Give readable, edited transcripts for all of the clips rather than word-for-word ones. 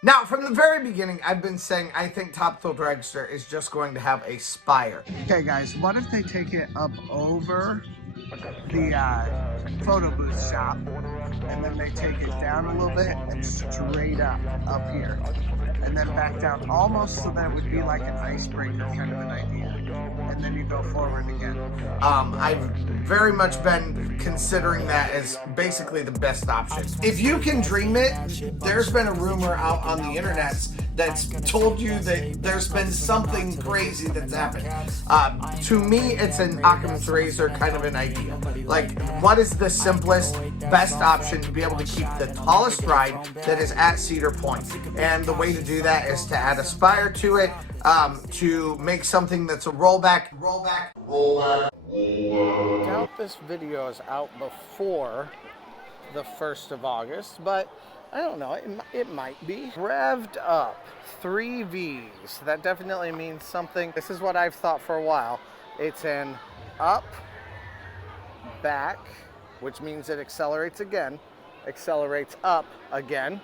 Now, from the very beginning, I've been saying I think Top Thrill Dragster is just going to have a spire. Okay, guys, what if they take it up over the photo booth shop, and then they take it down a little bit and straight up here, and then back down almost so that would be like an icebreaker kind of an idea, and then you go forward again. I've very much been considering that as basically the best option. If you can dream it, there's been a rumor out on the internet that's told you that there's been something crazy that's happened. To me, it's an Occam's razor kind of an idea. Like, what is the simplest, best option to be able to keep the tallest ride that is at Cedar Point? And the way to do that is to add a spire to it, to make something that's a rollback. I doubt this video is out before the 1st of August, but I don't know, it might be. Revved up, 3 Vs. That definitely means something. This is what I've thought for a while. It's an up, back, which means it accelerates again, accelerates up again,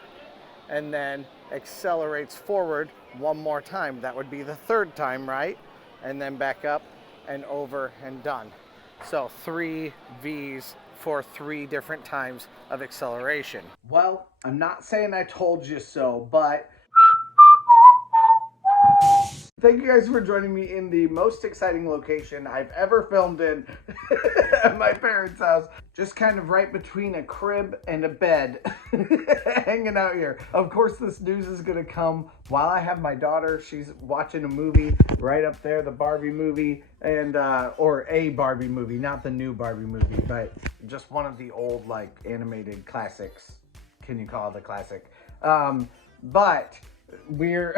and then accelerates forward one more time. That would be the 3rd time, right? And then back up and over and done. So 3 Vs for 3 different times of acceleration. Well, I'm not saying I told you so, but thank you guys for joining me in the most exciting location I've ever filmed in at my parents' house. Just kind of right between a crib and a bed, hanging out here. Of course, this news is gonna come while I have my daughter. She's watching a movie right up there, the Barbie movie, and or a Barbie movie, not the new Barbie movie, but just one of the old like animated classics. Can you call it a classic? But we're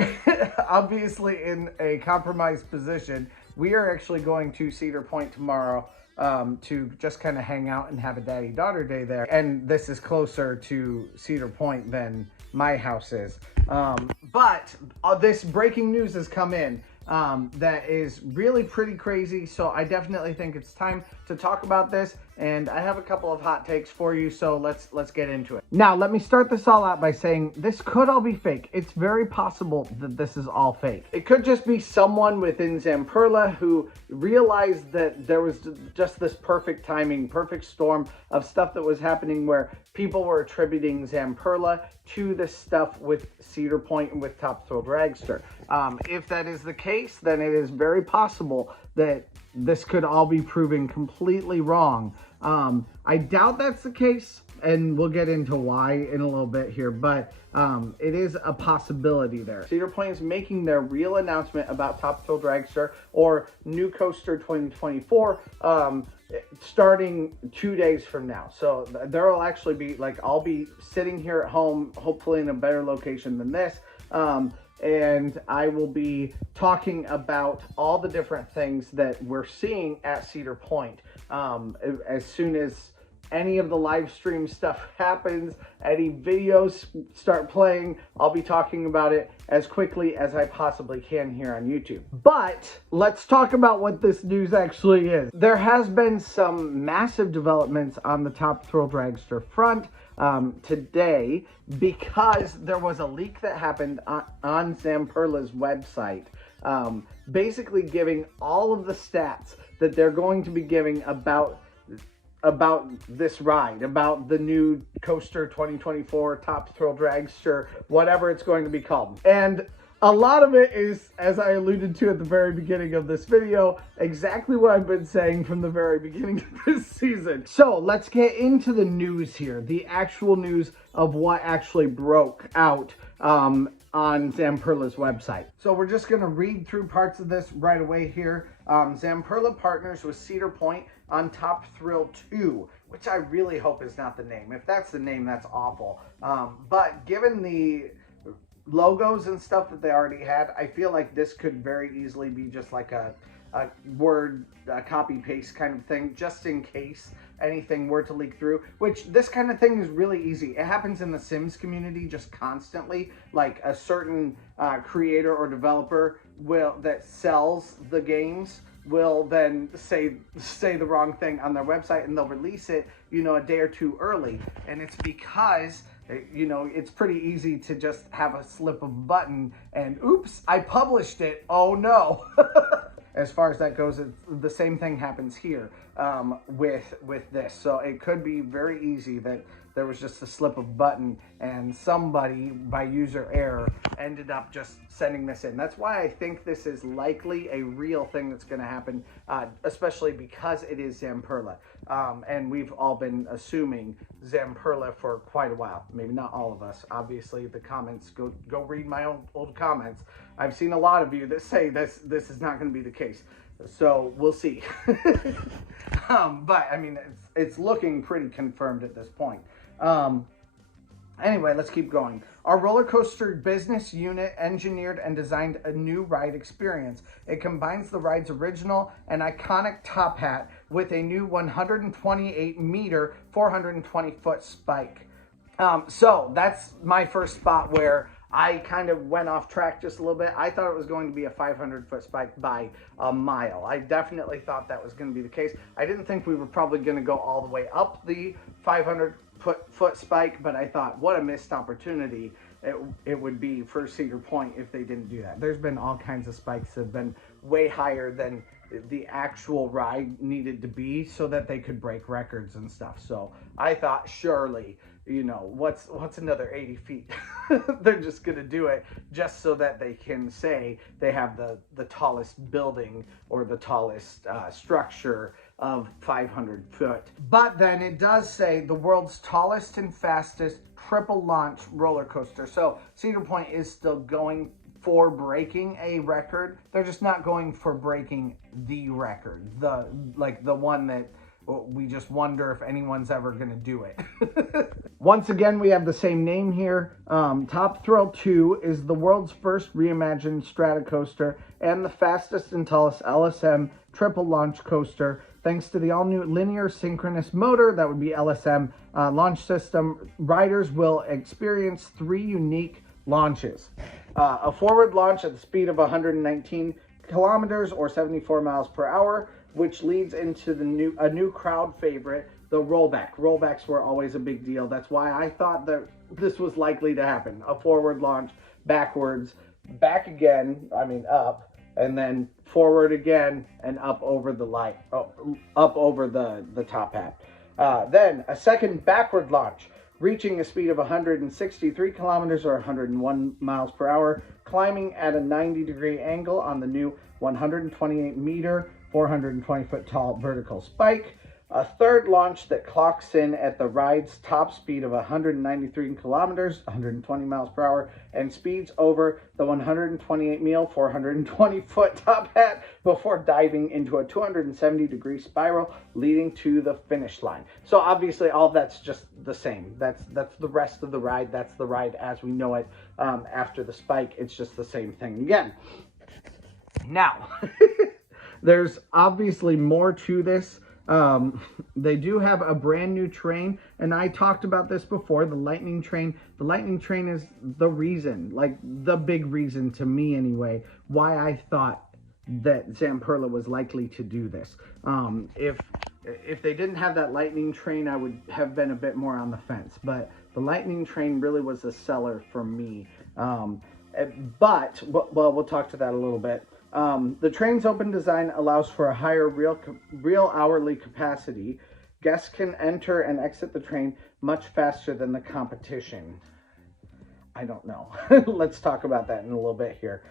obviously in a compromised position. We are actually going to Cedar Point tomorrow to just kind of hang out and have a daddy-daughter day there. And this is closer to Cedar Point than my house is. But this breaking news has come in that is really pretty crazy. So I definitely think it's time to talk about this. And I have a couple of hot takes for you, so let's get into it. Now, let me start this all out by saying this could all be fake. It's very possible that this is all fake. It could just be someone within Zamperla who realized that there was just this perfect timing, perfect storm of stuff that was happening where people were attributing Zamperla to this stuff with Cedar Point and with Top Thrill Dragster. If that is the case, then it is very possible that this could all be proven completely wrong. I doubt that's the case, and we'll get into why in a little bit here, but it is a possibility there. Cedar Point is making their real announcement about Top Thrill Dragster or New Coaster 2024 starting 2 days from now. So there will actually be, like, I'll be sitting here at home, hopefully in a better location than this, and I will be talking about all the different things that we're seeing at Cedar Point. As soon as any of the live stream stuff happens, any videos start playing, I'll be talking about it as quickly as I possibly can here on YouTube. But let's talk about what this news actually is. There has been some massive developments on the Top Thrill Dragster front today, because there was a leak that happened on Zamperla's website, basically giving all of the stats that they're going to be giving about this ride, about the new Coaster 2024, Top Thrill Dragster, whatever it's going to be called. And a lot of it is, as I alluded to at the very beginning of this video, exactly what I've been saying from the very beginning of this season. So let's get into the news here, the actual news of what actually broke out on Zamperla's website. So we're just going to read through parts of this right away here. Zamperla partners with Cedar Point on Top Thrill 2, which I really hope is not the name. If that's the name, that's awful. But given the logos and stuff that they already had, I feel like this could very easily be just like a word copy paste kind of thing, just in case anything were to leak through, which this kind of thing is really easy. It happens in the Sims community just constantly. Like a certain creator or developer that sells the games will then say the wrong thing on their website, and they'll release it, a day or two early. And it's because You know, it's pretty easy to just have a slip of a button and oops, I published it. Oh no. As far as that goes, the same thing happens here with this. So it could be very easy that there was just a slip of button and somebody, by user error, ended up just sending this in. That's why I think this is likely a real thing that's going to happen, especially because it is Zamperla. And we've all been assuming Zamperla for quite a while. Maybe not all of us. Obviously, the comments, go read my old comments. I've seen a lot of you that say this is not going to be the case. So we'll see. But I mean, it's looking pretty confirmed at this point. Anyway, let's keep going. Our roller coaster business unit engineered and designed a new ride experience. It combines the ride's original and iconic top hat with a new 128 meter, 420 foot spike. So that's my first spot where I kind of went off track just a little bit. I thought it was going to be a 500-foot spike by a mile. I definitely thought that was going to be the case. I didn't think we were probably going to go all the way up the 500-foot spike, but I thought, what a missed opportunity it would be for Cedar Point if they didn't do that. There's been all kinds of spikes that have been way higher than the actual ride needed to be so that they could break records and stuff. So I thought, surely, you know, what's another 80 feet? They're just gonna do it just so that they can say they have the tallest building or the tallest structure of 500 foot. But then it does say the world's tallest and fastest triple launch roller coaster. So Cedar Point is still going for breaking a record. They're just not going for breaking the record, the one that we just wonder if anyone's ever going to do it. Once again, we have the same name here. Top Thrill 2 is the world's first reimagined strata coaster and the fastest and tallest LSM triple launch coaster. Thanks to the all-new linear synchronous motor, that would be LSM, launch system, riders will experience 3 unique launches. A forward launch at the speed of 119 kilometers or 74 miles per hour, which leads into a new crowd favorite, the rollback. Rollbacks were always a big deal. That's why I thought that this was likely to happen. A forward launch, backwards, back again, up, and then forward again and up over the light, up over the top hat. Then a second backward launch, reaching a speed of 163 kilometers or 101 miles per hour, climbing at a 90-degree angle on the new 128 meter, 420 foot tall vertical spike. A third launch that clocks in at the ride's top speed of 193 kilometers, 120 miles per hour, and speeds over the 128 meal, 420 foot top hat before diving into a 270-degree spiral leading to the finish line. So obviously all that's just the same. That's the rest of the ride. That's the ride as we know it after the spike. It's just the same thing again. Now, there's obviously more to this. They do have a brand new train, and I talked about this before, the lightning train. The lightning train is the reason, like the big reason to me anyway, why I thought that Zamperla was likely to do this. If they didn't have that lightning train, I would have been a bit more on the fence, but the lightning train really was a seller for me. But we'll talk to that a little bit. The train's open design allows for a higher real hourly capacity. Guests can enter and exit the train much faster than the competition. I don't know. Let's talk about that in a little bit here.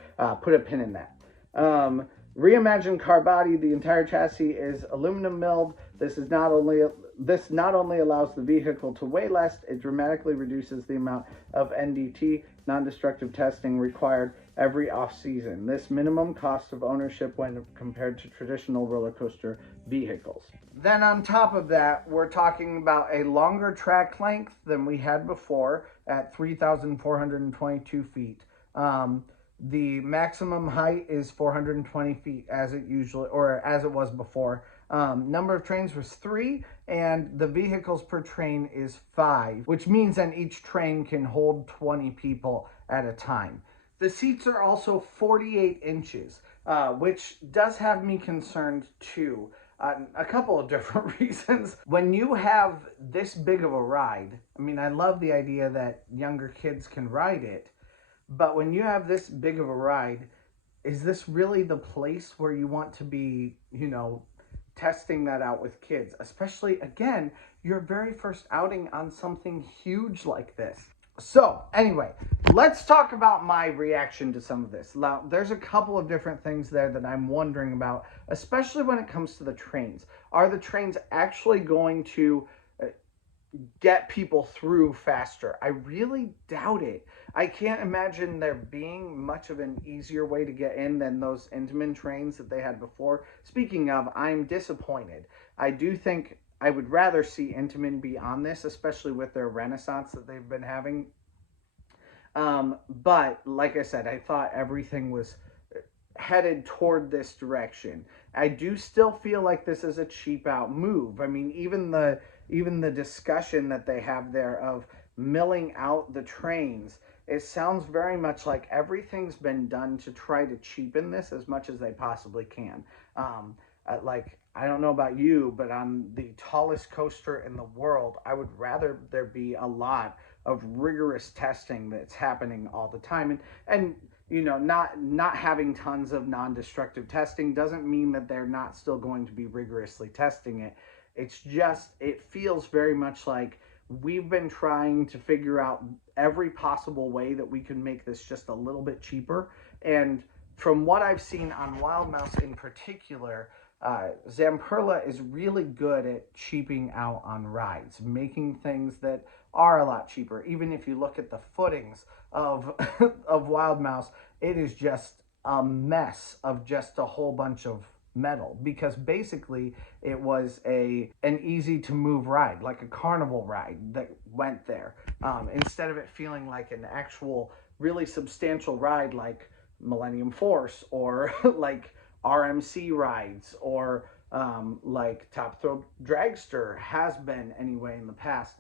Put a pin in that. Reimagined car body. The entire chassis is aluminum milled. This not only allows the vehicle to weigh less, it dramatically reduces the amount of NDT, non-destructive testing, required every off-season. This minimum cost of ownership when compared to traditional roller coaster vehicles. Then on top of that, we're talking about a longer track length than we had before at 3,422 feet. The maximum height is 420 feet as it was before. Number of trains was 3, and the vehicles per train is 5, which means that each train can hold 20 people at a time. The seats are also 48 inches, which does have me concerned too. A couple of different reasons. When you have this big of a ride, I mean, I love the idea that younger kids can ride it, but when you have this big of a ride, is this really the place where you want to be, you know, testing that out with kids? Especially, again, your very first outing on something huge like this. So, anyway, let's talk about my reaction to some of this. Now, there's a couple of different things there that I'm wondering about, especially when it comes to the trains. Are the trains actually going to get people through faster? I really doubt it. I can't imagine there being much of an easier way to get in than those Intamin trains that they had before. Speaking of, I'm disappointed. I do think I would rather see Intamin be on this, especially with their renaissance that they've been having. But like I said, I thought everything was headed toward this direction. I do still feel like this is a cheap out move. I mean, even the discussion that they have there of milling out the trains, it sounds very much like everything's been done to try to cheapen this as much as they possibly can. Like, I don't know about you, but on the tallest coaster in the world, I would rather there be a lot of rigorous testing that's happening all the time. And you know, not having tons of non-destructive testing doesn't mean that they're not still going to be rigorously testing it. It's just, it feels very much like we've been trying to figure out every possible way that we can make this just a little bit cheaper. And from what I've seen on Wild Mouse in particular, Zamperla is really good at cheaping out on rides, making things that are a lot cheaper. Even if you look at the footings of of Wild Mouse, it is just a mess of just a whole bunch of metal, because basically it was an easy to move ride, like a carnival ride that went there, instead of it feeling like an actual really substantial ride like Millennium Force or like RMC rides, or like Top Thrill Dragster has been anyway in the past.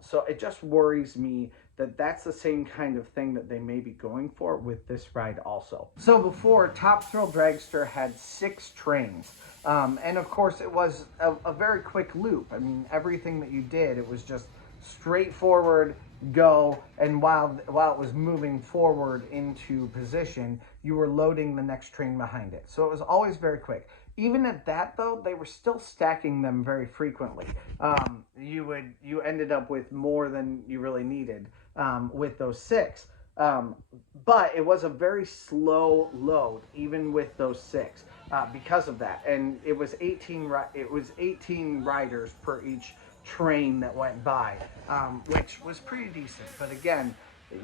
So it just worries me that that's the same kind of thing that they may be going for with this ride also. So before, Top Thrill Dragster had 6 trains. And of course it was a very quick loop. I mean, everything that you did, it was just straightforward, go, and while it was moving forward into position, you were loading the next train behind it. So it was always very quick. Even at that, though, they were still stacking them very frequently. You ended up with more than you really needed with those 6. But it was a very slow load, even with those 6, because of that. And it was 18 riders per each train that went by, which was pretty decent. But again,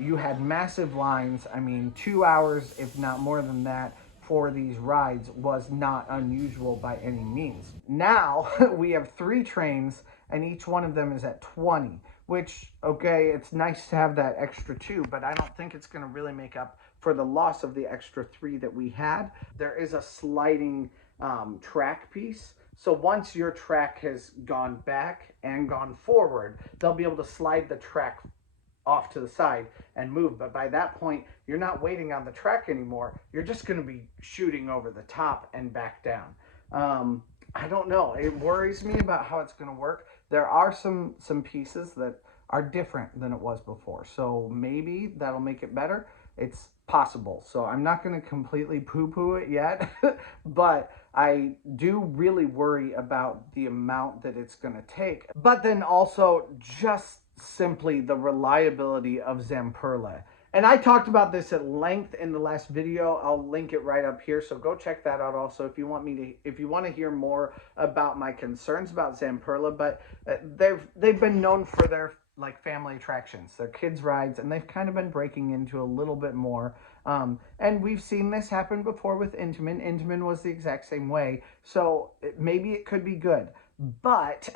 you had massive lines. I mean, 2 hours, if not more than that, for these rides was not unusual by any means. Now we have 3 trains, and each one of them is at 20, which, okay, it's nice to have that extra 2, but I don't think it's going to really make up for the loss of the extra 3 that we had. There is a sliding track piece. So once your track has gone back and gone forward, they'll be able to slide the track off to the side and move. But by that point, you're not waiting on the track anymore. You're just going to be shooting over the top and back down. I don't know. It worries me about how it's going to work. There are some pieces that are different than it was before. So maybe that'll make it better. It's possible. So I'm not going to completely poo-poo it yet, but I do really worry about the amount that it's going to take. But then also just simply the reliability of Zamperla. And I talked about this at length in the last video. I'll link it right up here, so go check that out also if you want to hear more about my concerns about Zamperla. But they've been known for their like family attractions, their kids rides, and they've kind of been breaking into a little bit more. And we've seen this happen before with Intamin. Intamin was the exact same way, so maybe it could be good. But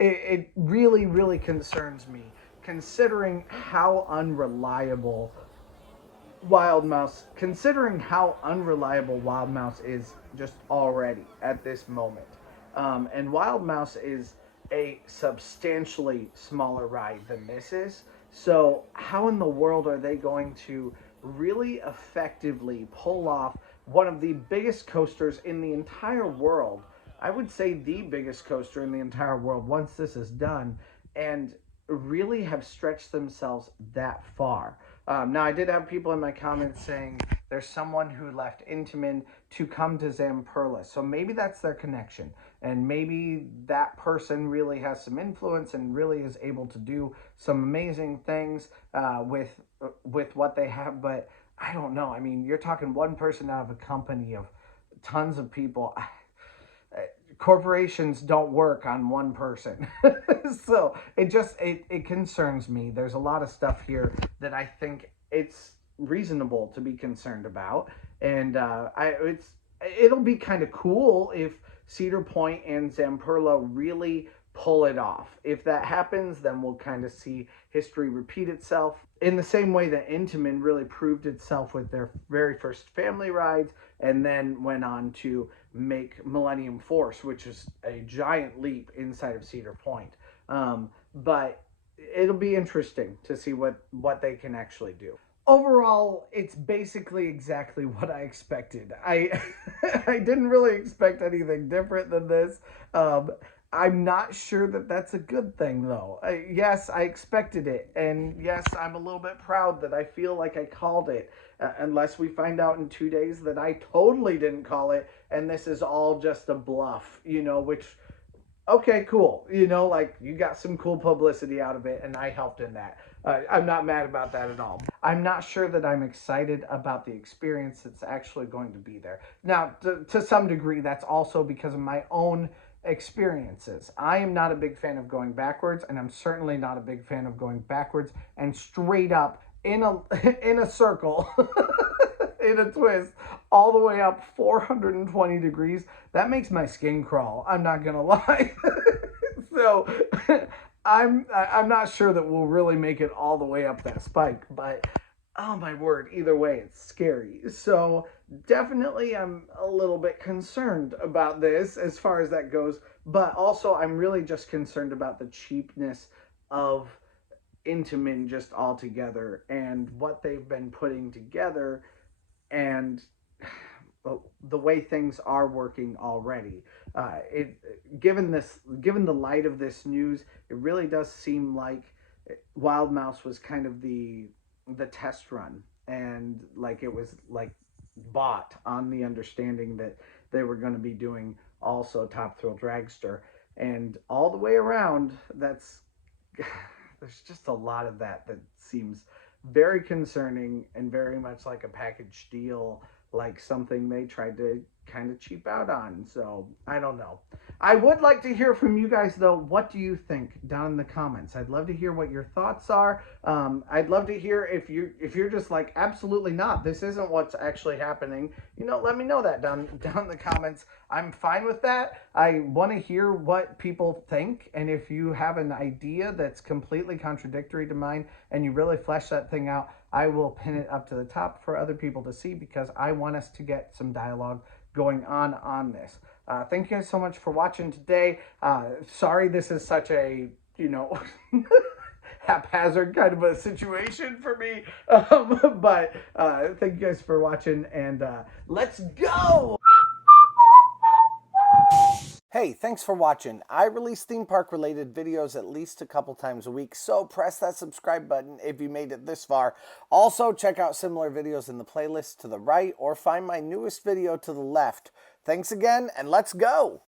it really, really concerns me, considering how unreliable Wild Mouse is just already at this moment. And Wild Mouse is a substantially smaller ride than this is. So how in the world are they going to really effectively pull off one of the biggest coasters in the entire world. I would say the biggest coaster in the entire world once this is done, and really have stretched themselves that far. Now, I did have people in my comments saying there's someone who left Intamin to come to Zamperla. So maybe that's their connection. And maybe that person really has some influence and really is able to do some amazing things with what they have. But I don't know. I mean, you're talking one person out of a company of tons of people. Corporations don't work on one person. So it concerns me. There's a lot of stuff here that I think it's reasonable to be concerned about, and it'll be kind of cool if Cedar Point and Zamperla really pull it off. If that happens, then we'll kind of see history repeat itself in the same way that Intamin really proved itself with their very first family rides, and then went on to make Millennium Force, which is a giant leap inside of Cedar Point. But it'll be interesting to see what they can actually do. Overall, it's basically exactly what I expected. I I didn't really expect anything different than this. I'm not sure that that's a good thing, though. Yes, I expected it, and yes, I'm a little bit proud that I feel like I called it, unless we find out in 2 days that I totally didn't call it, and this is all just a bluff, which, okay, cool. Like, you got some cool publicity out of it, and I helped in that. I'm not mad about that at all. I'm not sure that I'm excited about the experience that's actually going to be there. Now, to some degree, that's also because of my own experiences. I am not a big fan of going backwards, and I'm certainly not a big fan of going backwards and straight up in a circle in a twist all the way up 420 degrees. That makes my skin crawl, I'm not gonna lie. So I'm not sure that we'll really make it all the way up that spike, but oh my word, either way, it's scary. So definitely I'm a little bit concerned about this as far as that goes, but also I'm really just concerned about the cheapness of Intamin just altogether and what they've been putting together, and the way things are working already. Given the light of this news, it really does seem like Wild Mouse was kind of the test run, and like it was like bought on the understanding that they were going to be doing also Top Thrill Dragster, and all the way around, that's there's just a lot of that seems very concerning and very much like a package deal, like something they tried to kind of cheap out on. So I don't know. I would like to hear from you guys, though. What do you think down in the comments? I'd love to hear what your thoughts are. I'd love to hear if you're just like, absolutely not, this isn't what's actually happening. Let me know that down in the comments. I'm fine with that. I want to hear what people think, and if you have an idea that's completely contradictory to mine and you really flesh that thing out, I will pin it up to the top for other people to see, because I want us to get some dialogue going on this. Thank you guys so much for watching today. Sorry this is such a, haphazard kind of a situation for me. But thank you guys for watching, and let's go! Hey, thanks for watching. I release theme park related videos at least a couple times a week, so press that subscribe button if you made it this far. Also, check out similar videos in the playlist to the right, or find my newest video to the left. Thanks again, and let's go!